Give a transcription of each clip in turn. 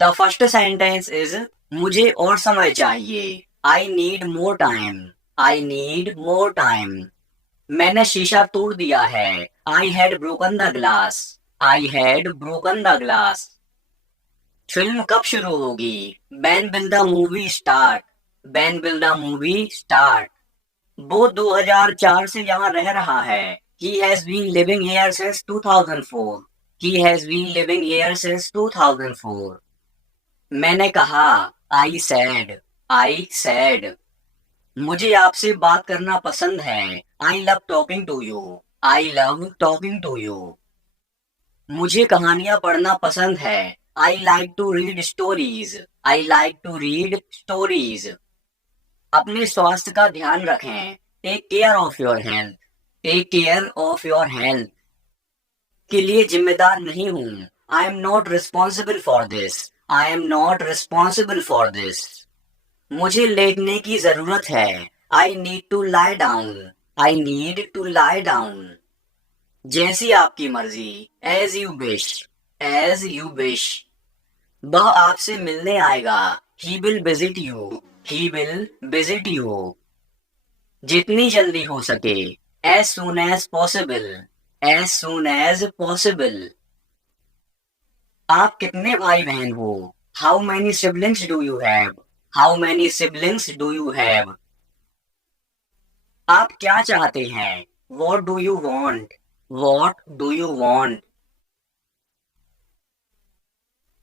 The first sentence is मुझे और समय चाहिए। I need more time. I need more time. मैंने शीशा तोड़ दिया है। I had broken the glass. I had broken the glass. Film कब शुरू होगी? When will the movie start? When will the movie start? वो 2004 से यहाँ रह रहा है। He has been living here since 2004. He has been living here since 2004. मैंने कहा। I said. I said. मुझे आपसे बात करना पसंद है। I love talking to you. I love talking to you. मुझे कहानियां पढ़ना पसंद है। I like to read stories. I like to read stories. अपने स्वास्थ्य का ध्यान रखें। Take care of your health. Take care of your health. के लिए जिम्मेदार नहीं हूँ। I am not responsible for this. I am not responsible for this. मुझे लेटने की जरूरत है। I need to lie down. I need to lie down. जैसी आपकी मर्जी। As you wish. As you wish. वह आपसे मिलने आएगा। He will visit you. He will visit you. जितनी जल्दी हो सके। As soon as possible. As soon as possible. आप कितने भाई बहन हो? How many siblings do you have? How many siblings do you have? आप क्या चाहते हैं? What do you want? What do you want?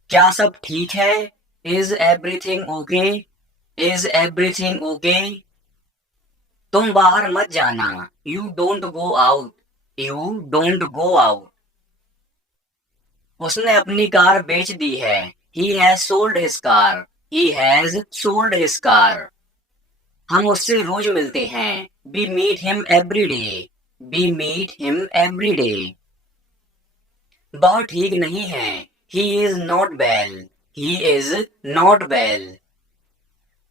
क्या सब ठीक है? Is everything okay? Is everything okay? तुम बाहर मत जाना। You don't go out. You don't go out. उसने अपनी कार बेच दी है। He has sold his car. He has sold his car. हम उससे रोज मिलते हैं। We meet him every day. We meet him every day. वह ठीक नहीं है। He is not well. He is not well.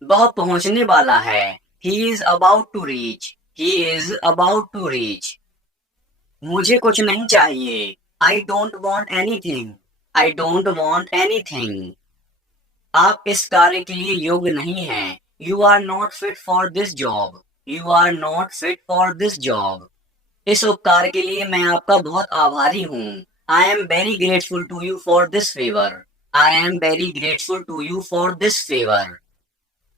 वह पहुंचने वाला है। He is about to reach. He is about to reach. मुझे कुछ नहीं चाहिए। I don't want anything. I don't want anything. आप इस कार्य के लिए योग्य नहीं हैं। You are not fit for this job. You are not fit for this job. इस उपकार के लिए मैं आपका बहुत आभारी हूँ। I am very grateful to you for this favour. I am very grateful to you for this favour.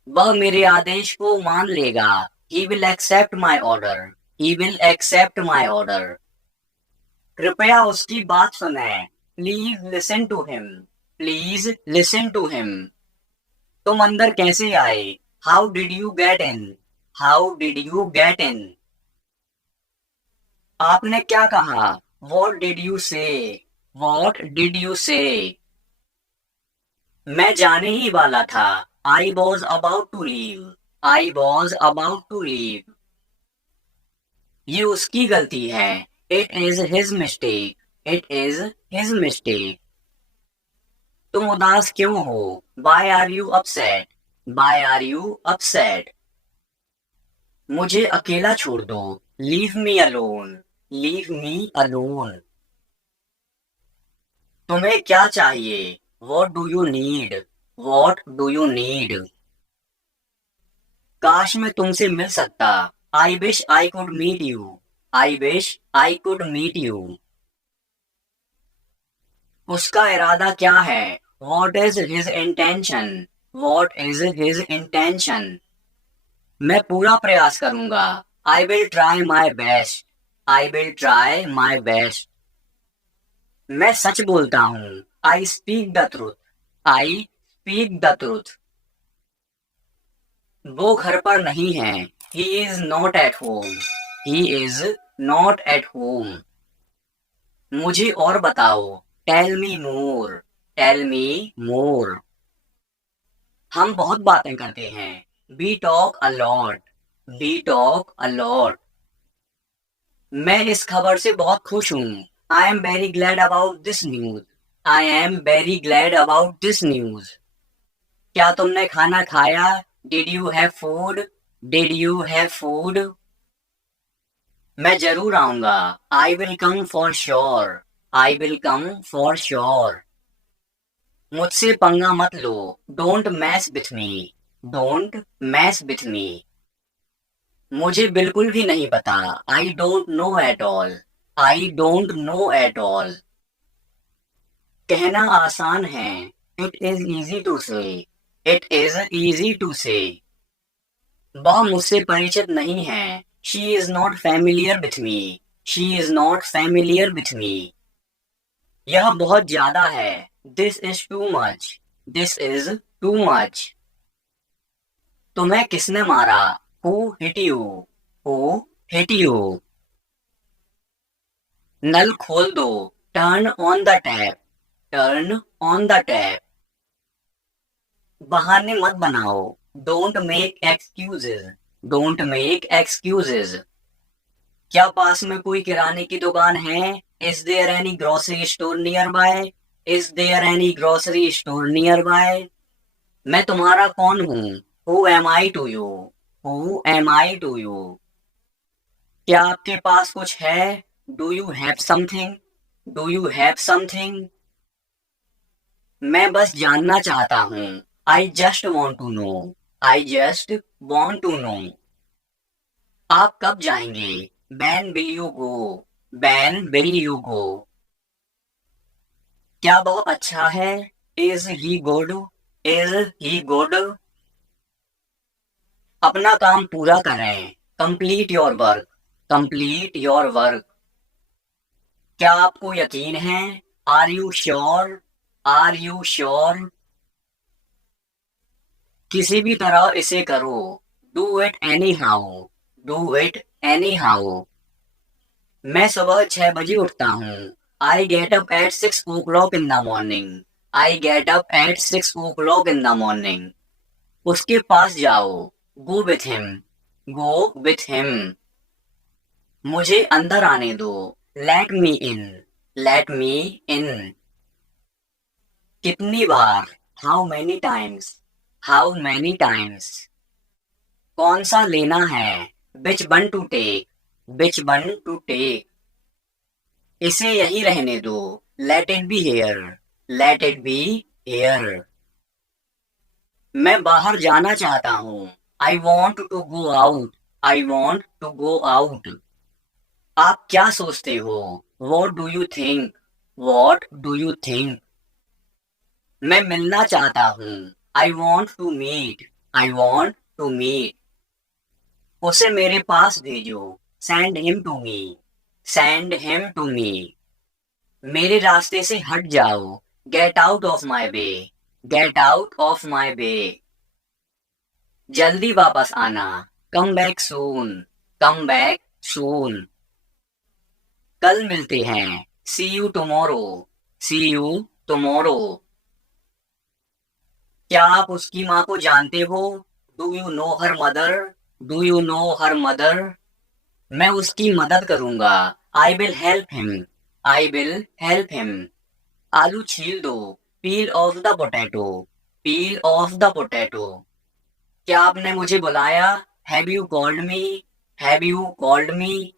वह मेरे आदेश को मान लेगा। He will accept my order. He will accept my order. कृपया उसकी बात सुने। Please listen to him. Please listen to him. तुम अंदर कैसे आए? How did you get in? How did you get in? आपने क्या कहा? What did you say? What did you say? मैं जाने ही वाला था। I was about to leave. I was about to leave. ये उसकी गलती है। It is his mistake. It is his mistake. तुम उदास क्यों हो? Why are you upset? Why are you upset? मुझे अकेला छोड़ दो। Leave me alone. Leave me alone. तुम्हें क्या चाहिए? What do you need? What do you need? काश मैं तुमसे मिल सकता। I wish I could meet you. I wish I could meet you. उसका इरादा क्या है? What is his intention? What is his intention? मैं पूरा प्रयास करूंगा। I will try my best. I will try my best. मैं सच बोलता हूँ। I speak the truth. I speak the truth. वो घर पर नहीं है। He is not at home. He is not at home. मुझे और बताओ। Tell me more. Tell me more. हम बहुत बातें करते हैं। We talk a lot. We talk a lot. मैं इस खबर से बहुत खुश हूँ। I am very glad about this news. I am very glad about this news. क्या तुमने खाना खाया? Did you have food? Did you have food? मैं जरूर आऊंगा। आई will come for sure. I will come for sure. मुझसे पंगा मत लो, don't mess with me, don't mess with me. मुझे बिल्कुल भी नहीं पता, I don't know at all, I don't know at all. कहना आसान है, it is easy to say, it is easy to say. वह मुझसे परिचित नहीं है, she is not familiar with me, she is not familiar with me. यह बहुत ज्यादा है, this is too much, this is too much. तुम्हें किसने मारा, who hit you, who hit you. नल खोल दो, turn on the tap, turn on the tap. बहाने मत बनाओ, don't make excuses, don't make excuses. क्या पास में कोई किराने की दुकान है, is there any grocery store nearby, is there any grocery store nearby. मैं तुम्हारा कौन हूँ, who am I to you, who am I to you. क्या आपके पास कुछ है, do you have something, do you have something. मैं बस जानना चाहता हूँ, I just want to know, I just want to know. आप कब जाएंगे, when will you go, when will you go. क्या बहुत अच्छा है, is he good, is he good. अपना काम पूरा करें, complete your work, complete your work. क्या आपको यकीन है, are you sure, are you sure. किसी भी तरह इसे करो, do it any how, do it any how. मैं सुबह 6 बजे उठता हूँ, I get up at 6 o'clock in the morning, I get up at 6 o'clock in the morning. उसके पास जाओ, go with him, go with him. मुझे अंदर आने दो, late me in, late me in. कितनी बार, how many times, how many times. कौन सा लेना है, which one to take, which one to take. इसे यही रहने दो, let it be here, let it be here. मैं बाहर जाना चाहता हूँ, I want to go out, I want to go out. आप क्या सोचते हो, what do you think, what do you think. मैं मिलना चाहता हूँ, I want to meet, I want to meet. उसे मेरे पास भेजो, send him to me, send him to me. मेरे रास्ते से हट जाओ, get out of my way, get out of my way. जल्दी वापस आना, come back soon, come back soon. कल मिलते हैं, see you tomorrow, see you tomorrow. क्या आप उसकी माँ को जानते हो, do you know her mother, do you know her mother. मैं उसकी मदद करूंगा, I will help him, I will help him. आलू छील दो, peel off the potato, peel off the potato. क्या आपने मुझे बुलाया, have you called me, have you called me.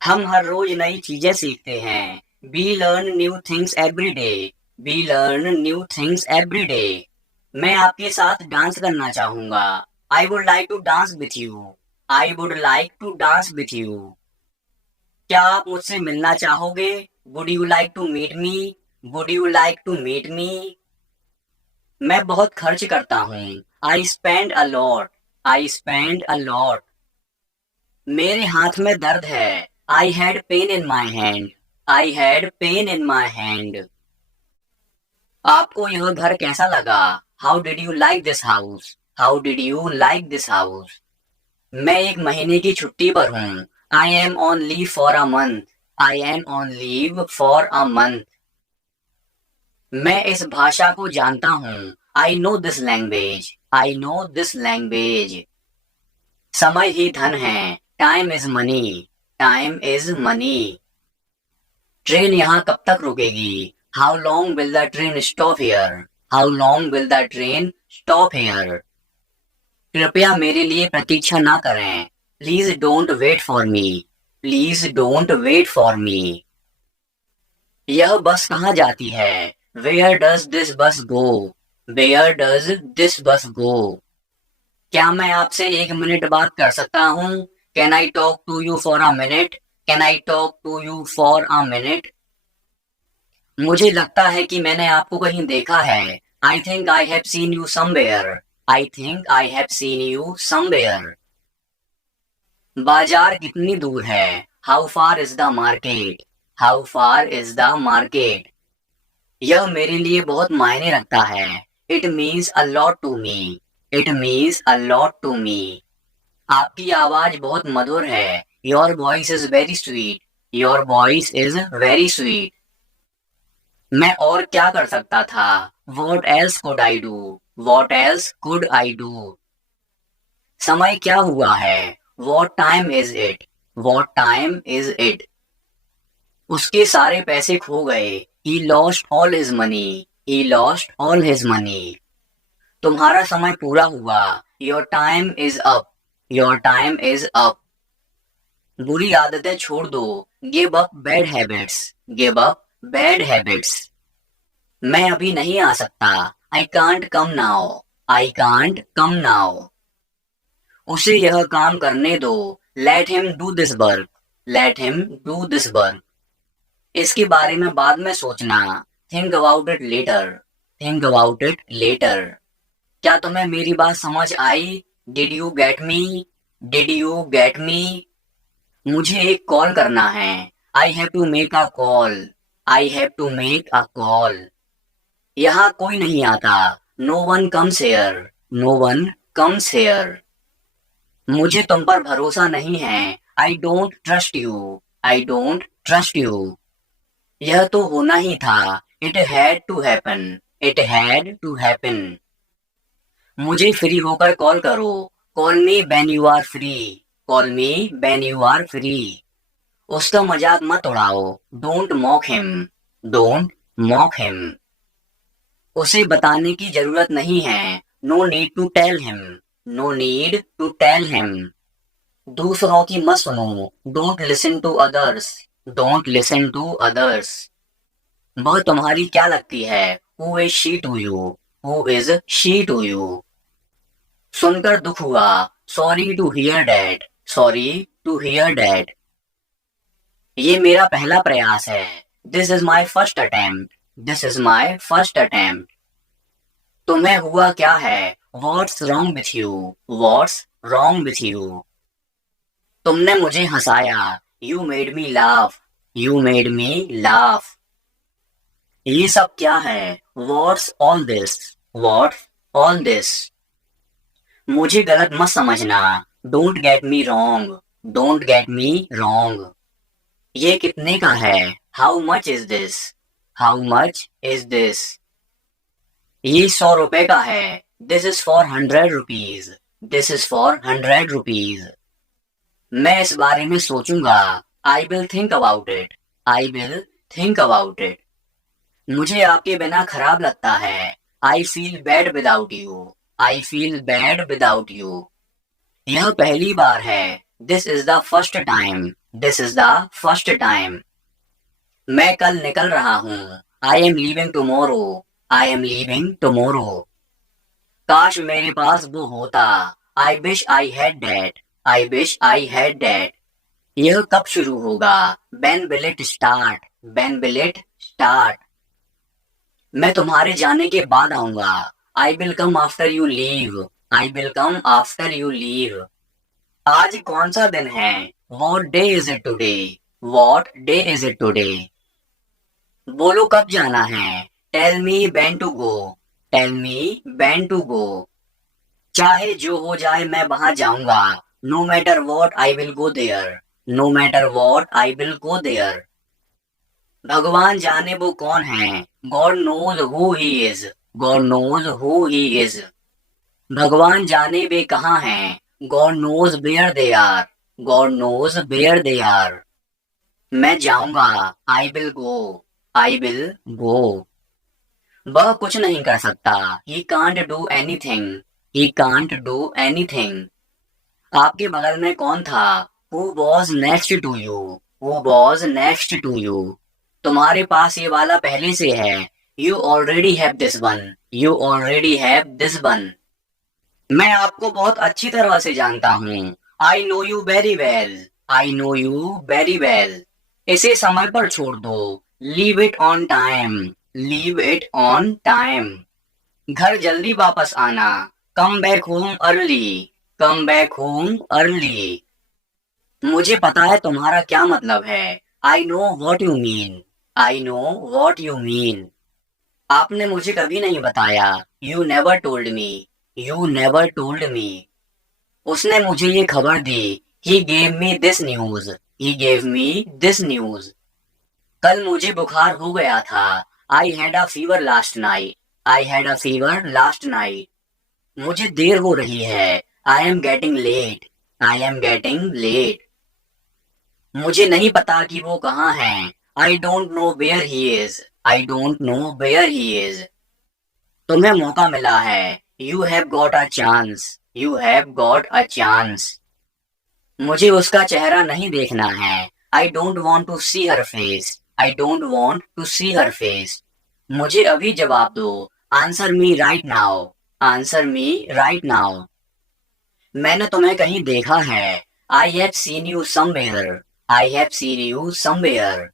हम हर रोज नई चीजें सीखते हैं, we learn new things every day, we learn new things every day. मैं आपके साथ डांस करना चाहूंगा, I would like to dance with you, I would like to dance with you. क्या आप मुझसे मिलना चाहोगे, would you like to meet me, would you like to meet me. मैं बहुत खर्च करता हूँ, I spend a lot, I spend a lot. मेरे हाथ में दर्द है, I had pain in my hand, I had pain in my hand. आपको यह घर कैसा लगा, how did you like this house, how did you like this house. मैं एक महीने की छुट्टी पर हूँ, I M on leave for a month, I am on leave for a month. मैं इस भाषा को जानता हूँ, I know this language, I know this language. समय ही धन है, time is money, time is money. Train यहाँ कब तक रुकेगी, how long will the train stop here, how long will the train stop here. कृपया मेरे लिए प्रतीक्षा ना करें, please don't wait for me, please don't wait for me. यह बस कहाँ जाती है, वेयर डज दिस बस गो? वेयर डज दिस बस गो? क्या मैं आपसे 1 मिनट बात कर सकता हूँ? Can I talk to you for a minute? Can I talk to you for a minute? मुझे लगता है कि मैंने आपको कहीं देखा है। I think I have seen you somewhere. I think I have seen you somewhere. बाजार कितनी दूर है? How far is the market? How far is the market? यह मेरे लिए बहुत मायने रखता है। It means a lot to me. It means a lot to me. आपकी आवाज बहुत मधुर है। Your voice is very sweet. Your voice is very sweet. मैं और क्या कर सकता था? What else could I do? What else could I do? समय क्या हुआ है? What time is it? What time is it? उसके सारे पैसे खो गए। He lost all his money. He lost all his money. तुम्हारा समय पूरा हुआ। Your time is up. Your time is up. बुरी आदतें छोड़ दो। Give up bad habits. Give up bad habits. मैं अभी नहीं आ सकता। I can't come now. I can't come now. उसे यह काम करने दो। Let him do this work. Let him do this work. इसके बारे में बाद में सोचना। Think about it later. Think about it later. क्या तुम्हें मेरी बात समझ आई? Did you get me? Did you get me? मुझे एक कॉल करना है। I have to make a call. I have to make a call. यहाँ कोई नहीं आता। No one comes here. No one comes here. मुझे तुम पर भरोसा नहीं है। I don't trust you. I don't trust you. यह तो होना ही था। It had to happen. It had to happen. मुझे फ्री होकर कॉल करो। Call me when you are free. Call me when you are free. उसका मजाक मत उड़ाओ। Don't mock him. Don't mock him. उसे बताने की जरूरत नहीं है। No need to tell him. No need to tell him. दूसरों की मत सुनो। Don't listen to others. Don't listen to others. वह तुम्हारी क्या लगती है? Who is she to you? Who is she to you? सुनकर दुख हुआ। Sorry to hear that. Sorry to hear that. ये मेरा पहला प्रयास है। This is my first attempt. This is my first attempt. तुम्हें हुआ क्या है? What's wrong with you? What's wrong with you? तुमने मुझे हंसाया। You made me laugh. You made me laugh. ये सब क्या है? What's all this? What's all this? मुझे गलत मत समझना। Don't get me wrong. Don't get me wrong. ये कितने का है? How much is this? How much is this? ये 100 रुपए का है। This is for 100 rupees. This is for 100 rupees. मैं इस बारे में सोचूंगा। I will think about it. I will think about it. मुझे आपके बिना खराब लगता है। I feel bad without you. I feel bad without you. यह पहली बार है। This is the first time. This is the first time. मैं कल निकल रहा हूँ। I am leaving tomorrow. I am leaving tomorrow. काश मेरे पास वो होता। आई wish I had that. I wish I had that. यह कब शुरू होगा? When will it start? When will it start? मैं तुम्हारे जाने के बाद आऊंगा। I will come after you leave. I will come after you leave. आज कौन सा दिन है? What day is it today? What day is it today? बोलो कब जाना है? Tell me when to go. Tell me when to go. चाहे जो हो जाए मैं वहां जाऊंगा। No matter what I will go there. No matter what I will go there. भगवान जाने वो कौन है। God knows who he is. God knows who he is. भगवान जाने वे कहाँ हैं। God knows where they are. God knows where they are. मैं जाऊंगा। I will go. I will go. वह कुछ नहीं कर सकता। He can't do anything. He can't do anything. आपके बगल में कौन था? Who was next to you? Who was next to you? तुम्हारे पास ये वाला पहले से है। You already have this one. You already have this one. मैं आपको बहुत अच्छी तरह से जानता हूँ. I know you very well. I know you very well. इसे समय पर छोड़ दो. Leave it on time. Leave it on time. घर जल्दी वापस आना. Come back home early. Come back home early. मुझे पता है तुम्हारा क्या मतलब है. I know what you mean. I know what you mean. आपने मुझे कभी नहीं बताया. You never told me. You never told me. उसने मुझे ये खबर दी. He gave me this news. He gave me this news. कल मुझे बुखार हो गया था. I had a fever last night. I had a fever last night. मुझे देर हो रही है. I am getting late. I am getting late. मुझे नहीं पता कि वो कहाँ है. I don't know where he is. I don't know where he is. तुम्हें मौका मिला है. You have got a chance. You have got a chance. मुझे उसका चेहरा नहीं देखना है. I don't want to see her face. I don't want to see her face. मुझे अभी जवाब दो. Answer me right now. Answer me right now. मैंने तुम्हें कहीं देखा है. I have seen you somewhere. I have seen you somewhere.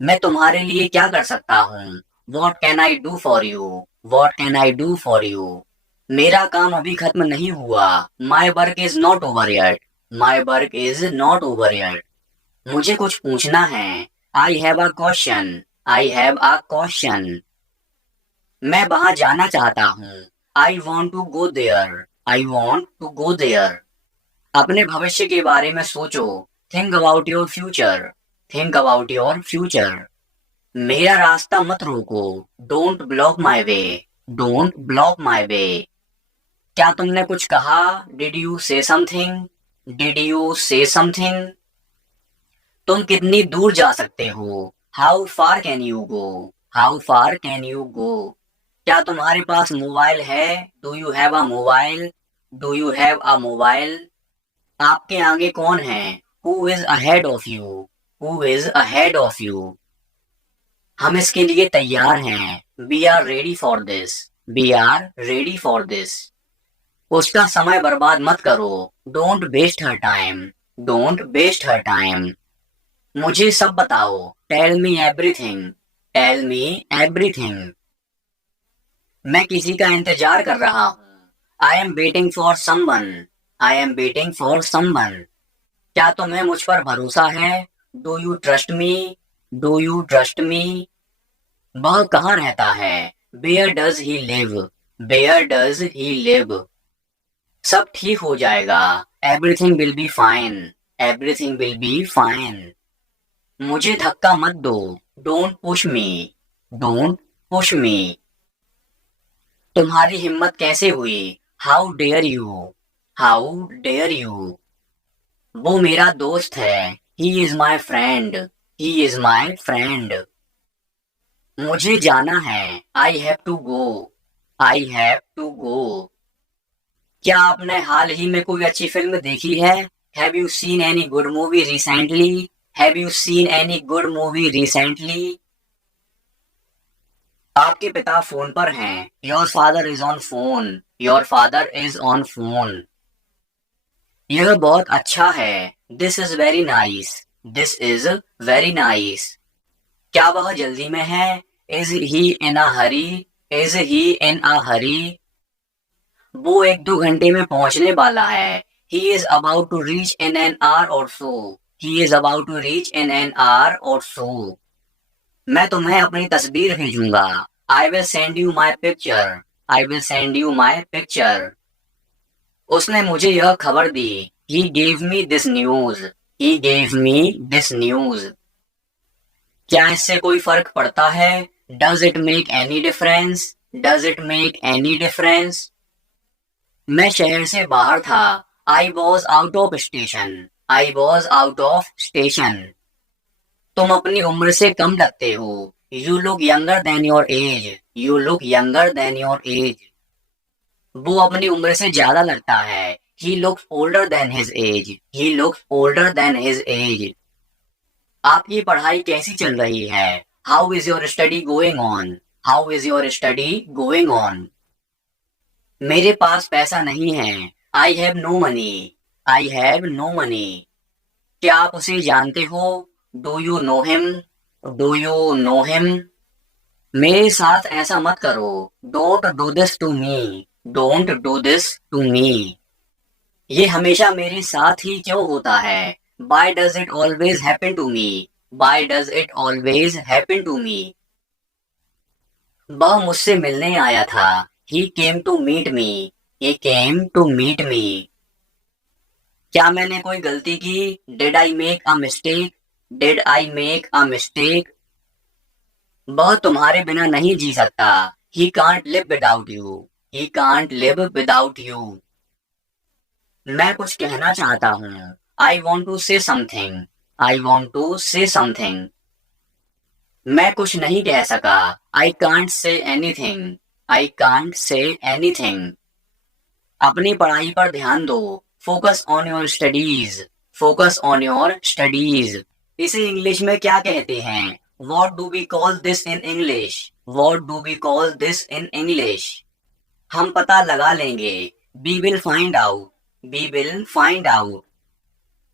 मैं तुम्हारे लिए क्या कर सकता हूँ. What can I do for you? What can I do for you? मेरा काम अभी खत्म नहीं हुआ. My work is not over yet. My work is not over yet. मुझे कुछ पूछना है. I have a question. I have a question. मैं वहां जाना चाहता हूँ. I want to go there. I want to go there. अपने भविष्य के बारे में सोचो. Think about your future. Think about your future. मेरा रास्ता मत रोको. Don't block my way. Don't block my way. क्या तुमने कुछ कहा. Did you say something? Did you say something? तुम कितनी दूर जा सकते हो. How far can you go? How far can you go? क्या तुम्हारे पास मोबाइल है. Do you have a mobile? Do you have a mobile? आपके आगे कौन है. Who is ahead of you? Who is ahead of you? हम इसके लिए तैयार हैं. We are ready for this. We are ready for this. उसका समय बर्बाद मत करो. Don't waste her time. Don't waste her time. मुझे सब बताओ. Tell me everything. Tell me everything. मैं किसी का इंतजार कर रहा हूँ. I am waiting for someone. I am waiting for someone. क्या तुम्हें मुझ पर भरोसा है. Do you trust me? Do you trust me? वह कहाँ रहता है. Where does he live? Where does he live? सब ठीक हो जाएगा. Everything will be fine. Everything will be fine. मुझे धक्का मत दो. Don't push me. Don't push me. तुम्हारी हिम्मत कैसे हुई. How dare you? How dare you? वो मेरा दोस्त है. He is my friend. He is my friend. मुझे जाना है. I have to go. I have to go. क्या आपने हाल ही में कोई अच्छी फिल्म देखी है. Have you seen any good movie recently? Have you seen any good movie recently? आपके पिता फोन पर हैं. Your father is on phone. Your father is on phone. यह बहुत अच्छा है. This is very nice. This is very nice. क्या वह जल्दी में है. Is he in a hurry? Is he in a hurry? वो 1-2 घंटे में पहुंचने वाला है. He is about to reach in an hour or so. He is about to reach in an hour or so. मैं तुम्हें अपनी तस्वीर भेजूंगा. I will send you my picture. I will send you my picture. उसने मुझे यह खबर दी. He gave me this news. He gave me this news. क्या इससे कोई फर्क पड़ता है. Does it make any difference? Does it make any difference? मैं शहर से बाहर था. I was out of station. I was out of station. तुम अपनी उम्र से कम लगते हो. You look younger than your age. You look younger than your age. वो अपनी उम्र से ज्यादा लगता है. He looks older than his age. He looks older than his age. आपकी पढ़ाई कैसी चल रही है. How is your study going on? How is your study going on? मेरे पास पैसा नहीं है। I have no money. I have no money. क्या आप उसे जानते हो? Do you know him? Do you know him? मेरे साथ ऐसा मत करो। Don't do this to me. Don't do this to me. ये हमेशा मेरे साथ ही क्यों होता है? Why does it always happen to me? Why does it always happen to me? वह मुझसे मिलने आया था। He came to meet me. He came to meet me. क्या मैंने कोई गलती की? Did I make a mistake? Did I make a mistake? वह तुम्हारे बिना नहीं जी सकता। He can't live without you. He can't live without you. मैं कुछ कहना चाहता हूँ। I want to say something. I want to say something. मैं कुछ नहीं कह सका। I can't say anything. I can't say anything. अपनी पढ़ाई पर ध्यान दो। Focus on your studies. Focus on your studies. इसे इंग्लिश में क्या कहते हैं? What do we call this in English? What do we call this in English? हम पता लगा लेंगे। We will find out. We will find out.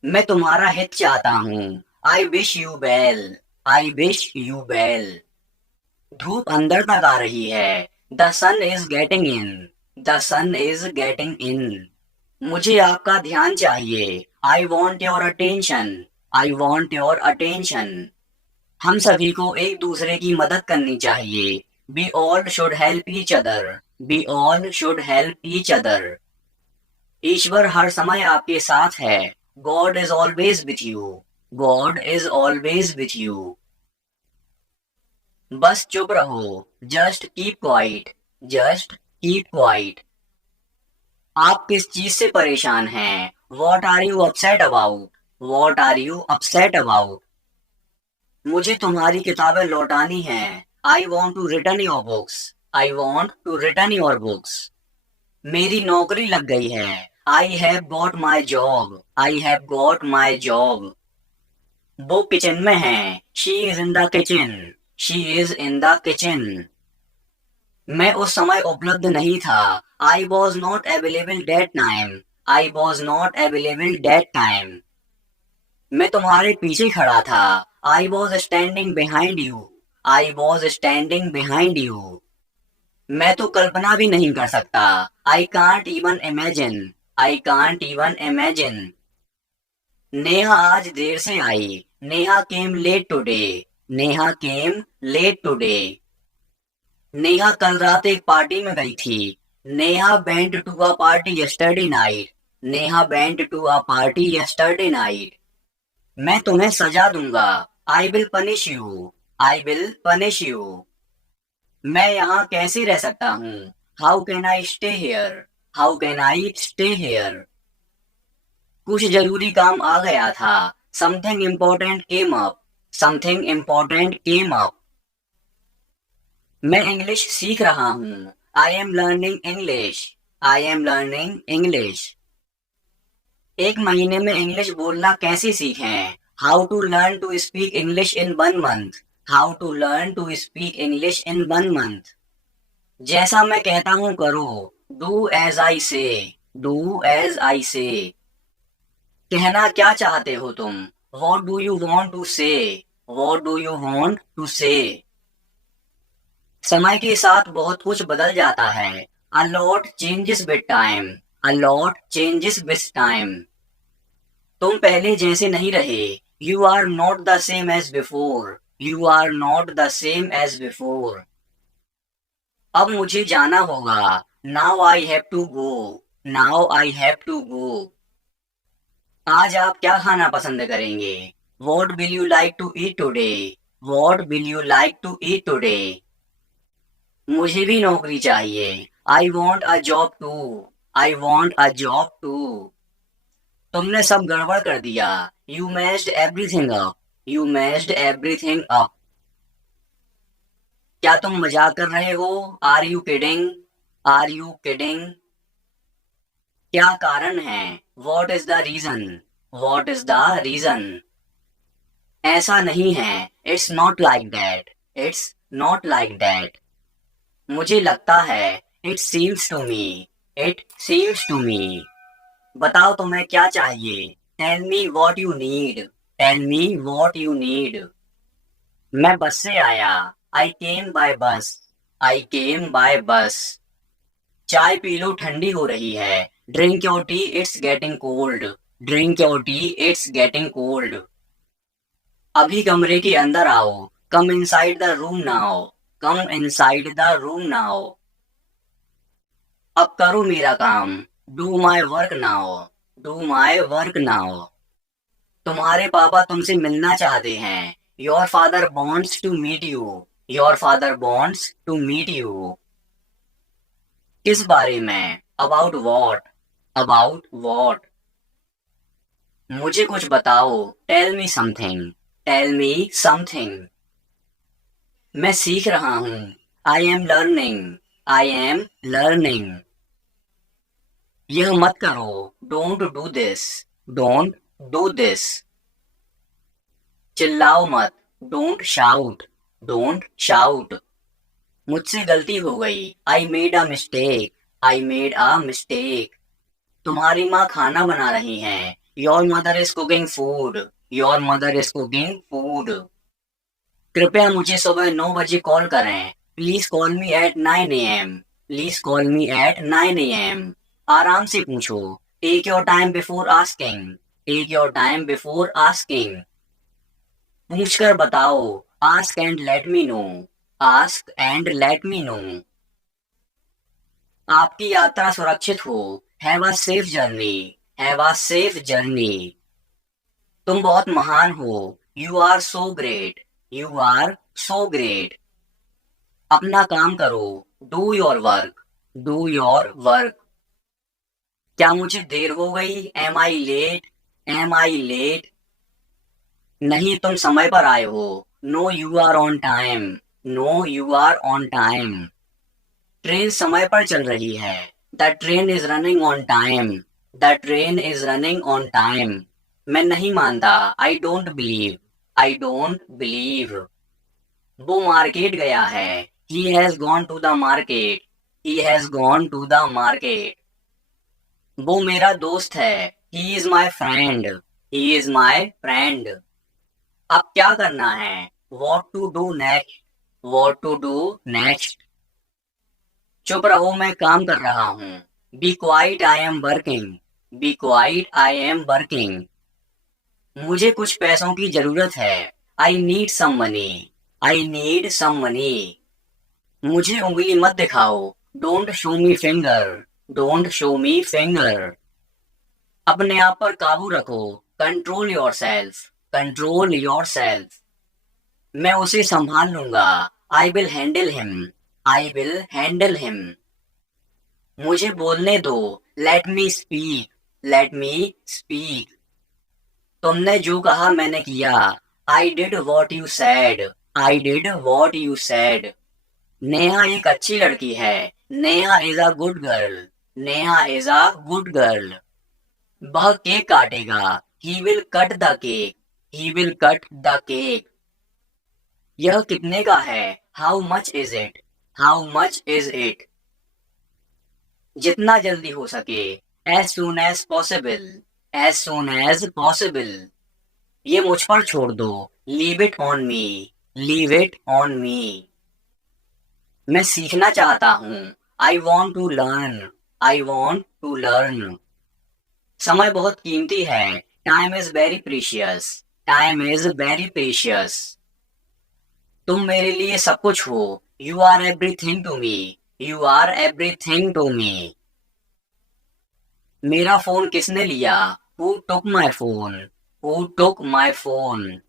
मैं तुम्हारा हित चाहता हूँ। I wish you well. I wish you well. धूप अंदर तक आ रही है। The sun is getting in. The sun is getting in. मुझे आपका ध्यान चाहिए। I want your attention. I want your attention. हम सभी को एक दूसरे की मदद करनी चाहिए। We all should help each other. We all should help each other. ईश्वर हर समय आपके साथ है। God is always with you. God is always with you. बस चुप रहो। Just keep quiet. Just keep quiet. आप किस चीज से परेशान हैं? What are you upset about? What are you upset about? मुझे तुम्हारी किताबें लौटानी हैं। I want to return your books. I want to return your books. मेरी नौकरी लग गई है। I have got my job. I have got my job. वो किचन में है। She is in the kitchen. She is in the kitchen. मैं उस समय उपलब्ध नहीं था। I was not available that time. I was not available that time. मैं तुम्हारे पीछे खड़ा था। I was standing behind you. I was standing behind you. मैं तो कल्पना भी नहीं कर सकता। I can't even imagine. I can't even imagine. Neha आज देर से आई। Neha came late today. Neha came late today. Neha कल रात एक पार्टी में गई थी। Neha went to a party yesterday night. Neha went to a party yesterday night. मैं तुम्हें सजा दूंगा। I will punish you. I will punish you. मैं यहाँ कैसे रह सकता हूँ? How can I stay here? How can I stay here? कुछ जरूरी काम आ गया था। Something important came up. Something important came up. मैं इंग्लिश सीख रहा हूँ। I am learning English. I am learning English. एक महीने में इंग्लिश बोलना कैसे सीखें? How to learn to speak English in 1 month. How to learn to speak English in 1 month. जैसा मैं कहता हूँ करो। डू एज आई से। डू एज आई से। कहना क्या चाहते हो तुम? What do you want to say? What do you want to say? समय के साथ बहुत कुछ बदल जाता है। A lot changes with time. A lot changes with time. तुम पहले जैसे नहीं रहे। You are not the same as before. You are not the same as before. अब मुझे जाना होगा। Now I have to go. Now I have to go. आज आप क्या खाना पसंद करेंगे? What will you like to eat today? What will you like to eat today? मुझे भी नौकरी चाहिए। I want a job too. I want a job too. तुमने सब गड़बड़ कर दिया। You messed everything up. You messed everything up. क्या तुम मजाक कर रहे हो? Are you kidding? Are you kidding? क्या कारण है? What is the reason? What is the reason? ऐसा नहीं है। It's not like that. It's not like that. मुझे लगता है, it seems to me, it seems to me. बताओ तुम्हें क्या चाहिए, tell me what you need, tell me what you need. मैं बस से आया, आई केम बाय बस, आई केम बाय बस। चाय पी लो ठंडी हो रही है, drink your tea it's getting cold, drink your tea it's getting cold. अभी कमरे के अंदर आओ, come inside the room now, come inside the room now. अब करो मेरा काम, do my work now, do my work now. तुम्हारे पापा तुमसे मिलना चाहते हैं, your father wants to meet you, your father wants to meet you. किस बारे में, अबाउट वॉट, अबाउट वॉट। मुझे कुछ बताओ, tell me something, tell me something. मैं सीख रहा हूँ, I am learning, I am learning. यह मत करो, don't do this, don't do this. चिल्लाओ मत, डोंट शाउट, डोंट शाउट। मुझसे गलती हो गई, I made a mistake, I made a mistake. तुम्हारी माँ खाना बना रही हैं, your mother is cooking food, your mother is cooking food. कृपया मुझे सुबह 9 बजे कॉल करें, please call me at 9 AM, please call me at 9 AM। आराम से पूछो, take your time before asking, take your time before asking. पूछकर बताओ, ask and let me know, ask and let me know. आपकी यात्रा सुरक्षित हो, have a safe journey, have a safe journey. तुम बहुत महान हो, you are so great, you are so great. अपना काम करो, do your work, do your work. क्या मुझे देर हो गई, am I late, am I late. नहीं तुम समय पर आए हो, no you are on time, no you are on time. Train समय पर चल रही है, the train is running on time, the train is running on time. मैं नहीं मानता, I don't believe, I don't believe. वो मार्केट गया है, he has gone to the market, he has gone to the market. वो मेरा दोस्त है, he is my friend, he is my friend. अब क्या करना है, what to do next, what to do next. चुप रहो मैं काम कर रहा हूँ, be quiet I am working, be quiet I am working. मुझे कुछ पैसों की जरूरत है, I need some money, I need some money. मुझे उंगली मत दिखाओ, don't show me finger, don't show me finger. अपने आप पर काबू रखो, control your self, control your self. मैं उसे संभाल लूंगा, I will handle him, I will handle him. मुझे बोलने दो, let me speak, let me speak. तुमने जो कहा मैंने किया, I did what you sad, I did what you sad. Neha एक अच्छी लड़की है, Neha is a good girl, Neha is a good girl. वह केक काटेगा, he will cut the cake, he will cut the cake. यह कितने का है, how much is it, how much is it. जितना जल्दी हो सके, as soon as possible, as soon as possible. ये मुझ पर छोड़ दो, leave it on me, leave it on me. मैं सीखना चाहता हूँ, I want to learn, I want to learn. समय बहुत कीमती है, time is very precious, time is very precious. तुम मेरे लिए सब कुछ हो, you are everything to me, you are everything to me. मेरा फोन किसने लिया, who took my phone, who took my phone.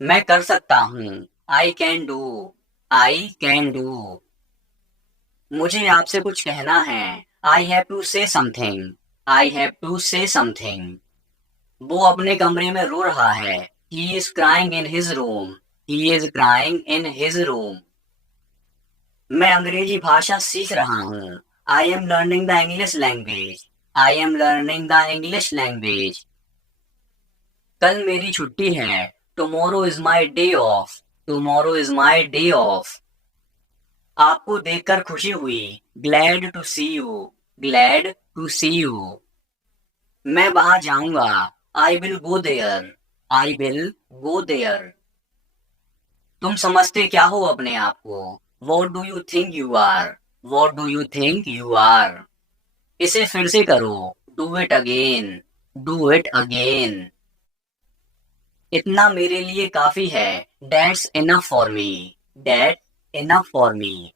मैं कर सकता हूँ, I can do, I can do. मुझे आपसे कुछ कहना है, I have to say something, I have to say something. वो अपने कमरे में रो रहा है, he is crying in his room, he is crying in his room. मैं अंग्रेजी भाषा सीख रहा हूँ, I am learning the English language, I am learning the English language. कल मेरी छुट्टी है, tomorrow is my day off, tomorrow is my day off. आपको देखकर खुशी हुई। Glad to see you. Glad to see you. मैं वहां जाऊंगा। I will go there. I will go there. तुम समझते क्या हो अपने आप को? What do you think you are? What do you think you are? इसे फिर से करो। Do it again. Do it again. इतना मेरे लिए काफी है। That's enough for me. That's enough for me.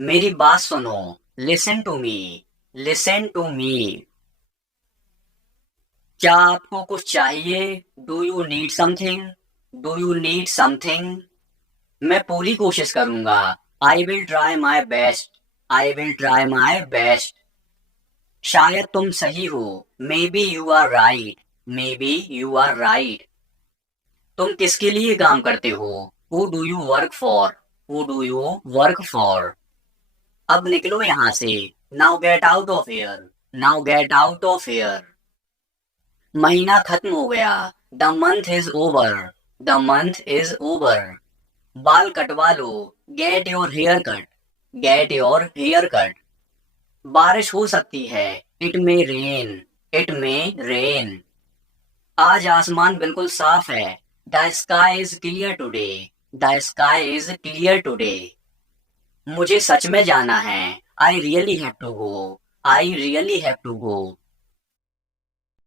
मेरी बात सुनो। Listen to me. Listen to me. क्या आपको कुछ चाहिए? Do you need something? Do you need something? मैं पूरी कोशिश करूंगा। I will try my best. I will try my best. शायद तुम सही हो। Maybe you are right. Maybe you are right. तुम किसके लिए काम करते हो? Who do you work for? Who do you work for? अब निकलो यहाँ से। Now get out of here. Now get out of here. महीना खत्म हो गया। The month is over. The month is over. बाल कटवा लो। Get your hair cut. Get your hair cut. बारिश हो सकती है। It may rain. It may rain. आज आसमान बिल्कुल साफ है। The sky is clear today. The sky is clear today. मुझे सच में जाना है। I really have to go. I really have to go.